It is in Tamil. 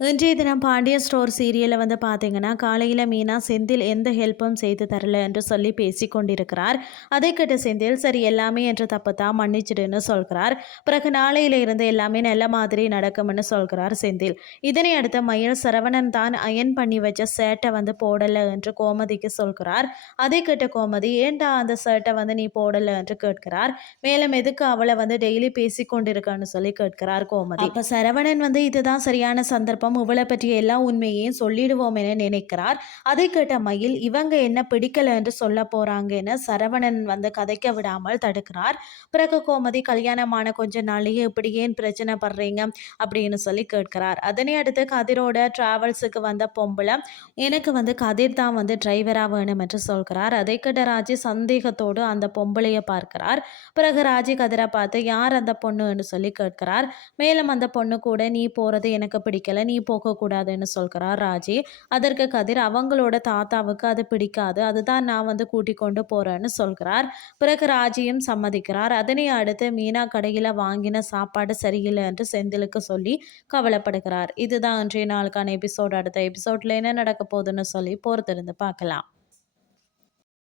இன்றைய தினம் பாண்டிய ஸ்டோர் சீரியலில் வந்து பார்த்தீங்கன்னா காலையில் மீனா செந்தில் எந்த ஹெல்ப்பும் செய்து தரல என்று சொல்லி பேசி கொண்டிருக்கிறார். அதை கேட்ட செந்தில் சரி எல்லாமே என்று தப்பு தான் மன்னிச்சிடுன்னு சொல்கிறார். பிறகு நாளையில இருந்து எல்லாமே நல்ல மாதிரி நடக்கும்னு சொல்கிறார் செந்தில். இதனை அடுத்த மயில் சரவணன் தான் அயன் பண்ணி வச்ச சேட்டை வந்து போடலை என்று கோமதிக்கு சொல்கிறார். அதை கேட்ட கோமதி ஏண்டா அந்த சேட்டை வந்து நீ போடலை? என்று கேட்கிறார். மேலும் எதுக்கு அவளை வந்து டெய்லி பேசி கொண்டிருக்கான்னு சொல்லி கேட்கிறார் கோமதி. அப்போ சரவணன் வந்து இதுதான் சரியான சந்தர்ப்பம் இவளை பற்றிய எல்லா உண்மையையும் சொல்லிடுவோம் என நினைக்கிறார். அதை கேட்ட மயில் இவங்க என்ன பிடிக்கல என்று சொல்ல போறாங்கன்னு சரவணன் வந்து கதைக்க விடாமல் தடுக்கிறார். பிறகு கோமதி கல்யாணமான கொஞ்ச நாளையே இப்படி ஏன் பிரச்சனை படுறீங்க? அப்படின்னு சொல்லி கேட்கிறார். அதனை அடுத்து கதிரோட டிராவல்ஸுக்கு வந்த பொம்பளை எனக்கு வந்து கதிர் தான் வந்து டிரைவராக வேணும் என்று சொல்கிறார். அதை கேட்ட ராஜி சந்தேகத்தோடு அந்த பொம்பளையை பார்க்கிறார். பிறகு ராஜி கதிரை பார்த்து யார் அந்த பொண்ணுன்னு சொல்லி கேட்கிறார். மேலும் அந்த பொண்ணு கூட நீ போகிறது எனக்கு பிடிக்கல. நீ போகக்கூடாதுன்னு சொல்கிறார் ராஜி. அதற்கு கதிர் அவங்களோட தாத்தாவுக்கு அது பிடிக்காது. அதுதான் நான் வந்து கூட்டிக் கொண்டு போகிறேன்னு சொல்கிறார். பிறகு ராஜியும் சம்மதிக்கிறார். அதனை அடுத்து மீனா கடையில் வாங்கின சாப்பாடு சரியில்லை என்று செந்திலுக்கு சொல்லி கவலைப்படுகிறார். இதுதான் இன்றைய நாளுக்கான எபிசோட். அடுத்த எபிசோட்ல என்ன நடக்க போகுதுன்னு சொல்லி பொறுத்திருந்து பார்க்கலாம்.